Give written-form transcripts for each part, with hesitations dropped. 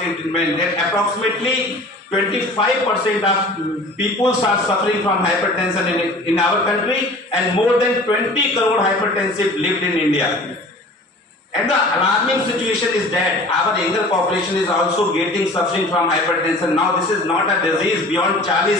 in men, that approximately 25% of people are suffering from hypertension in our country, and more than 20 crore hypertensive lived in India. And the alarming situation is that our younger population is also getting suffering from hypertension. Now this is not a disease beyond 40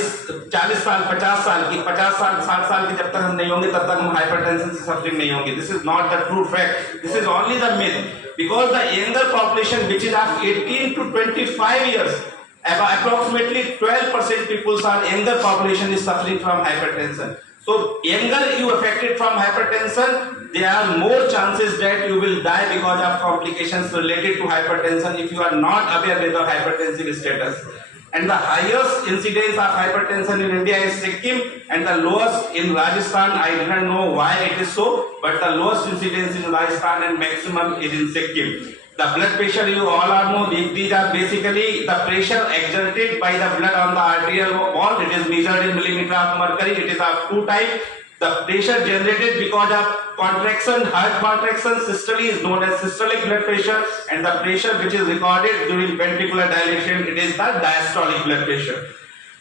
साल 50 साल की 50 साल 60 साल की जब तक हम नहीं होंगे तब तक हम hypertension से suffering नहीं होंगे. This is not the true fact. This is only the myth, because the younger population, which is of 18 to 25 years, approximately 12% people are younger population is suffering from hypertension. So younger you affected from hypertension, there are more chances that you will die because of complications related to hypertension if you are not aware with the hypertensive status. And the highest incidence of hypertension in India is Sikkim, and the lowest in Rajasthan. I do not know why it is so, but the lowest incidence in Rajasthan and maximum is in Sikkim. The blood pressure, you all know, these are basically the pressure exerted by the blood on the arterial wall. It is measured in millimeter of mercury. It is of two types. The pressure generated because of contraction, heart contraction, systole, is known as systolic blood pressure, and the pressure which is recorded during ventricular dilation, it is the diastolic blood pressure.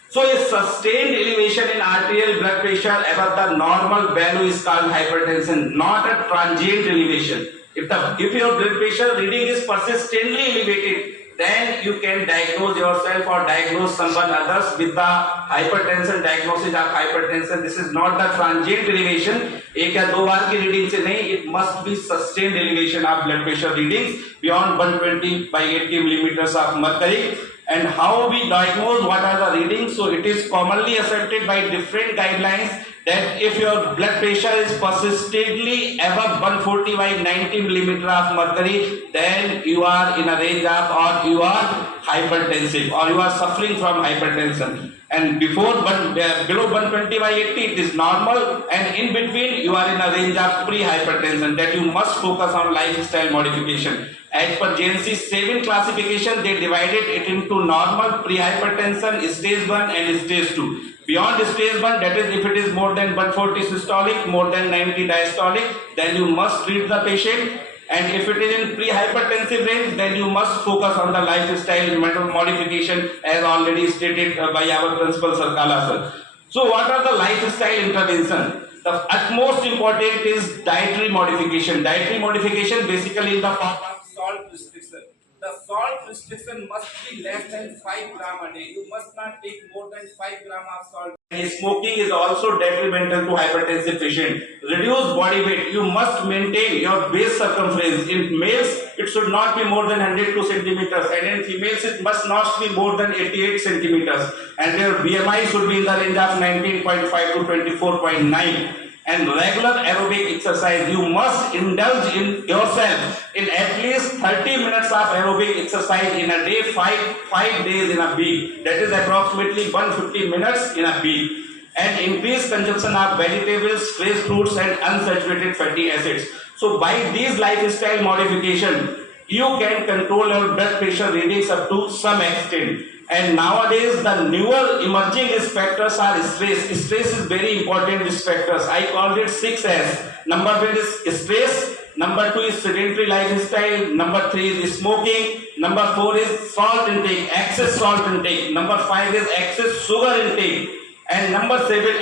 So a sustained elevation in arterial blood pressure above the normal value is called hypertension, not a transient elevation. If your blood pressure reading is persistently elevated, then you can diagnose yourself or diagnose someone others with the hypertension, diagnosis of hypertension. This is not the transient elevation. एक या दो बार की reading से नहीं, it must be sustained elevation of blood pressure readings beyond 120 by 80 millimeters of mercury. And how we diagnose what are the readings? So it is commonly accepted by different guidelines that if your blood pressure is persistently above 140 by 90 millimeter of mercury, then you are in a range of, or you are hypertensive, or you are suffering from hypertension. And below 120 by 80 it is normal, and in between you are in a range of pre-hypertension, that you must focus on lifestyle modification. As per JNC 7 classification, they divided it into normal, pre-hypertension, stage 1 and stage 2. Beyond stage 1, that is if it is more than 140 systolic, more than 90 diastolic, then you must treat the patient. And if it is in pre-hypertensive range, then you must focus on the lifestyle modification, as already stated by our principal Sir Kala sir. So what are the lifestyle intervention? The utmost important is dietary modification. Dietary modification basically in the form of salt restriction. The salt restriction must be less than 5 gram a day. You must not take more than 5 gram of salt. And smoking is also detrimental to hypertensive patient. Reduce body weight. You must maintain your waist circumference. In males, it should not be more than 102 centimeters, and in females, it must not be more than 88 centimeters. And your BMI should be in the range of 19.5 to 24.9. And regular aerobic exercise, you must indulge in yourself in at least 30 minutes of aerobic exercise in a day, 5 days in a week. That is approximately 150 minutes in a week. And increase consumption of vegetables, fresh fruits and unsaturated fatty acids. So by these lifestyle modification, you can control your blood pressure readings up to some extent. And nowadays, the newer emerging risk factors are stress. Stress is very important risk factors. I called it 6S. Number 1 is stress. Number 2 is sedentary lifestyle. Number 3 is smoking. Number 4 is salt intake, excess salt intake. Number 5 is excess sugar intake. And number 7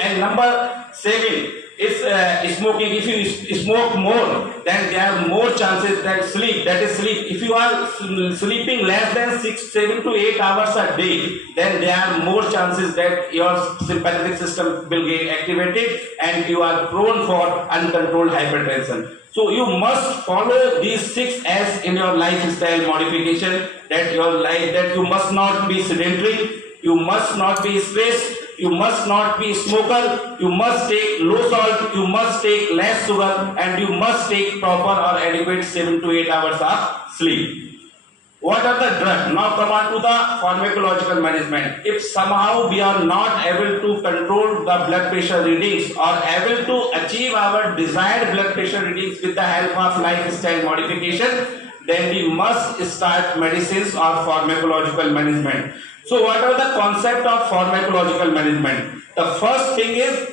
is smoking. If you smoke more, then there are more chances that sleep. That is sleep. If you are sleeping less than 7 to 8 hours a day, then there are more chances that your sympathetic system will get activated and you are prone for uncontrolled hypertension. So you must follow these 6 S in your lifestyle modification. That you must not be sedentary, you must not be stressed, you must not be a smoker, you must take low salt, you must take less sugar, and you must take proper or adequate 7 to 8 hours of sleep. What are the drugs? Now come on to the pharmacological management. If somehow we are not able to control the blood pressure readings or able to achieve our desired blood pressure readings with the help of lifestyle modification, then we must start medicines or pharmacological management. So what are the concept of pharmacological management? The first thing is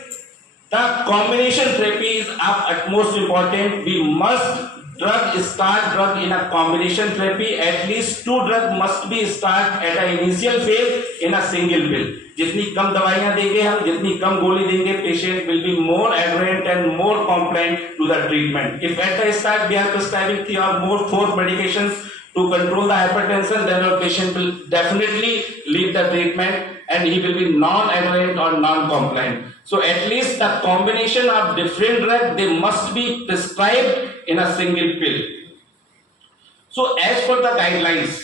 the combination therapy is of utmost important. We must drug in a combination therapy, at least 2 drugs must be start at an initial phase in a single pill. जितनी कम दवाइयां देंगे हम, जितनी कम गोली देंगे, patient will be more adherent and more compliant to the treatment. If at the start we are prescribing 3 or more 4 medications to control the hypertension, then our patient will definitely leave the treatment and he will be non-adherent or non-compliant. So at least the combination of different drugs, they must be prescribed in a single pill. So as per the guidelines,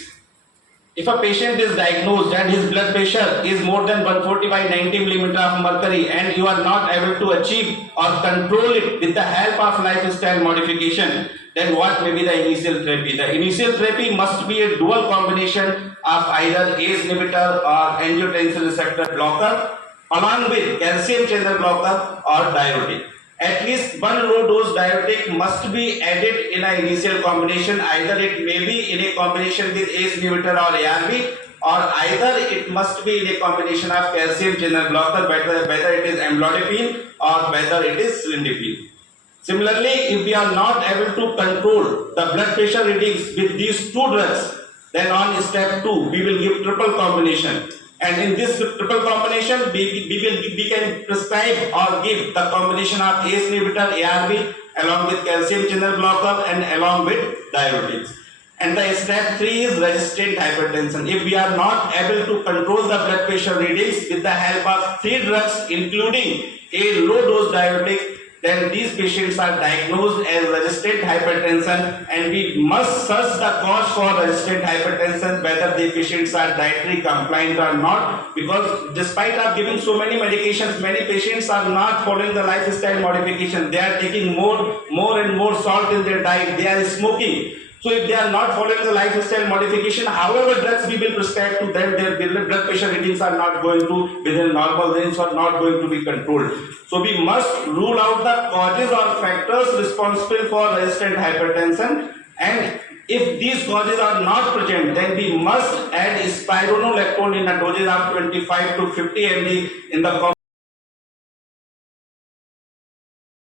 if a patient is diagnosed and his blood pressure is more than 140 by 90 millimeter of mercury and you are not able to achieve or control it with the help of lifestyle modification, then what may be the initial therapy? The initial therapy must be a dual combination of either ACE inhibitor or angiotensin receptor blocker along with calcium channel blocker or diuretic. At least one low dose diuretic must be added in an initial combination. Either it may be in a combination with ACE inhibitor or ARB, or either it must be in a combination of calcium channel blocker, whether it is amlodipine or whether it is cilindipine. Similarly, if we are not able to control the blood pressure readings with these 2 drugs, then on step 2 we will give triple combination. And in this triple combination, we can prescribe or give the combination of ACE inhibitor, ARB, along with calcium channel blocker and along with diuretics. And the step 3 is resistant hypertension. If we are not able to control the blood pressure readings with the help of 3 drugs, including a low dose diuretic, then these patients are diagnosed as resistant hypertension, and we must search the cause for resistant hypertension, whether the patients are dietary compliant or not, because despite of giving so many medications, many patients are not following the lifestyle modification. They are taking more and more salt in their diet. They are smoking. So if they are not following the lifestyle modification, however drugs we will prescribe to them, their blood pressure readings are not going to within normal range or not going to be controlled. So we must rule out the causes or factors responsible for resistant hypertension, and if these causes are not present, then we must add spironolactone in a dosage of 25 to 50 mg in the